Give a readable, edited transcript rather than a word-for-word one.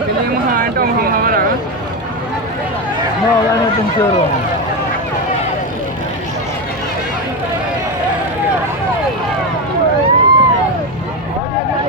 Pilih mo ha, ito ang hawak na. No, wala na itong showroom.